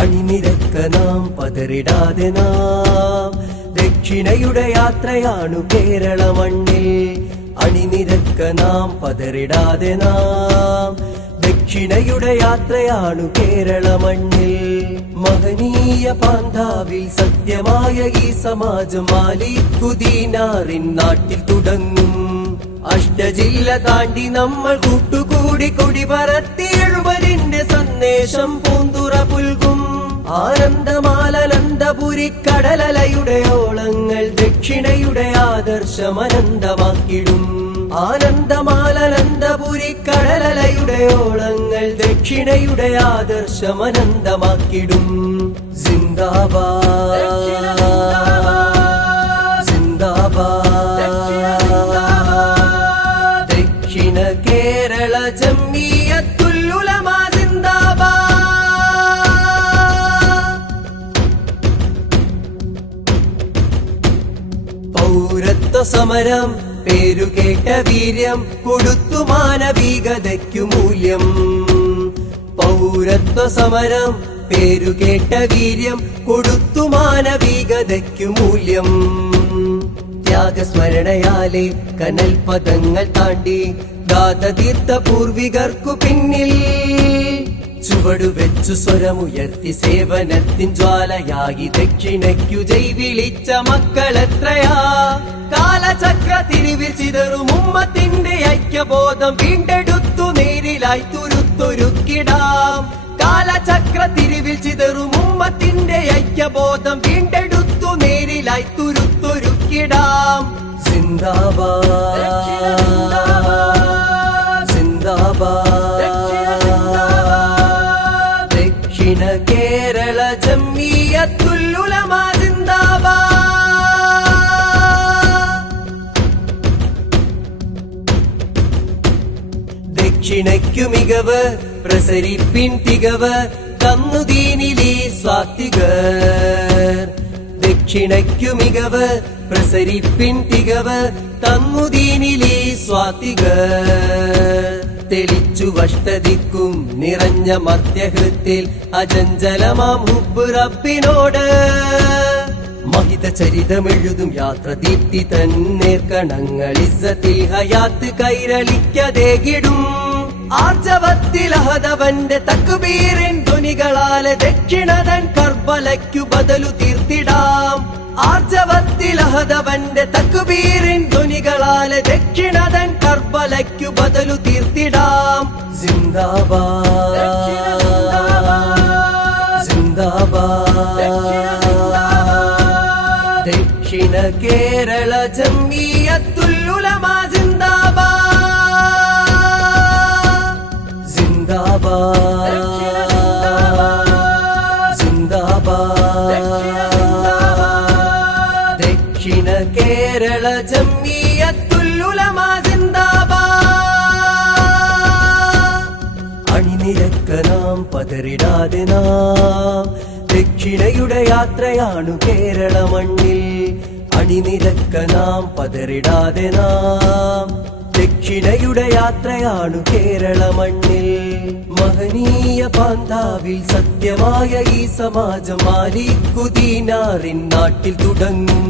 അണിനിരക്ക നാം പതറിടാതെ നാം ദക്ഷിണയുടെ യാത്രയാണു കേരള മണ്ണിൽ അണിനിരക്ക നാം പതറിടാതെ നാം ദക്ഷിണയുടെ യാത്രയാണു കേരള മണ്ണിൽ മഹനീയ പാന്താവിൽ സത്യമായ ഈ സമാജം മാലിക്കുദീനാറിൻ നാട്ടിൽ തുടങ്ങും അഷ്ടജില്ല താണ്ടി നമ്മൾ കൂട്ടുകൂടി കൊടി പറത്തി 70ന്റെ സന്ദേശം പൂന്തുറ പുൽകും ആനന്ദമാലനന്ദപുരി കടലലയുടെ ഓളങ്ങൾ ദക്ഷിണയുടെ ആദർശം അനന്തമാക്കിടും ആനന്ദമാലനന്ദപുരി കടലലയുടെ ഓളങ്ങൾ ദക്ഷിണയുടെ ആദർശം അനന്തമാക്കിടും സിന്ദാബാദ് സിന്ദാബാദ് ദക്ഷിണ കേരള ജംഇയ്യത്തുൽ ഉലമ സിന്ദാബാദ് പൗരത്വ സമരം പേരുകേട്ട വീര്യം കൊടുത്തു മാനവികതയ്ക്കു മൂല്യം പൗരത്വ സമരം പേരുകേട്ട വീര്യം കൊടുത്തു മാനവികതയ്ക്കു മൂല്യം ത്യാഗസ്മരണയാലെ കനൽ പദങ്ങൾ താണ്ടി ഗാഥതീർത്ത പൂർവികർക്കു പിന്നിൽ ചുവടുവെച്ചു സ്വരമുയർത്തി സേവനത്തിൻ ജ്വാലയായി ദക്ഷിണയ്ക്കു ജയ് വിളിച്ച മക്കളെത്രയാ കാലചക്ര തിരിവിൽ ചിതറും ഉമ്മത്തിന്റെ ഐക്യബോധം വീണ്ടെടുത്തു നേരിലായി തുരുത്തൊരുക്കിടാം കാലചക്ര തിരിവിൽ ചിതറും ഉമ്മത്തിന്റെ ഐക്യബോധം വീണ്ടെടുത്തു നേരിലായി തുരുത്തൊരുക്കിടാം സിന്ദാബാദ് സിന്ദാബാദ് ദക്ഷിണ കേരള ജംഇയ്യത്തുൽ ഉലമ സിന്ദാബാദ് ദക്ഷിണയ്ക്കു മികവ് പ്രസരിപ്പിൻ തികവ് തന്നു ദീനിലീ സ്വാത്വികർ ദക്ഷിണയ്ക്കു മികവ് പ്രസരിപ്പിൻ തികവ് തന്നു ദീനിലീ സ്വാത്വികർ തെളിച്ചു വഷ്ടദിക്കും നിറഞ്ഞ മർത്യഹൃത്തിൽ അചഞ്ചലമാം ഹുബ്ബ് റബ്ബിനോട് മഹിത ചരിതമെഴുതും യാത്ര ദീപ്തി തന്നേർക്കണങ്ങൾ ഇസ്സത്തിൽ ഹയാത്ത് കൈരളിക്കതേകിടും ആർജവത്തിൽ അഹദവന്റെ തക്ബീറിൻ ധ്വനികളാലെ ദക്ഷിണതൻ കർബലയ്ക്കു ബദലു തീർത്തിടാം ആർജവത്തിൽ അഹദവന്റെ തക്ബീറിൻ ധ്വനികളാലെ ദക്ഷിണതൻ കർബലയ്ക്കു ബദലു തീർത്തിടാം സിന്ദാബാദ് സിന്ദാബാദ് ദക്ഷിണ കേരള ജംഇയ്യത്തുൽ ഉലമ സിന്ദാബാദ് സിന്ദാബാദ് സിന്ദാബാദ് ദക്ഷിണ കേരള ജംഇയ്യത്തുൽ ഉലമ സിന്ദാബാദ് അണിനിരക്ക നാം പതറിടാതെ നാം ദക്ഷിണയുടെ യാത്രയാണു കേരള മണ്ണിൽ അണിനിരക്ക നാം പതറിടാതെ നാം ദക്ഷിണയുടെ യാത്രയാണു കേരള മണ്ണിൽ മഹനീയ പാന്താവിൽ സത്യമായ ഈ സമാജം മാലിക്കുദീനാറിൻ നാട്ടിൽ തുടങ്ങും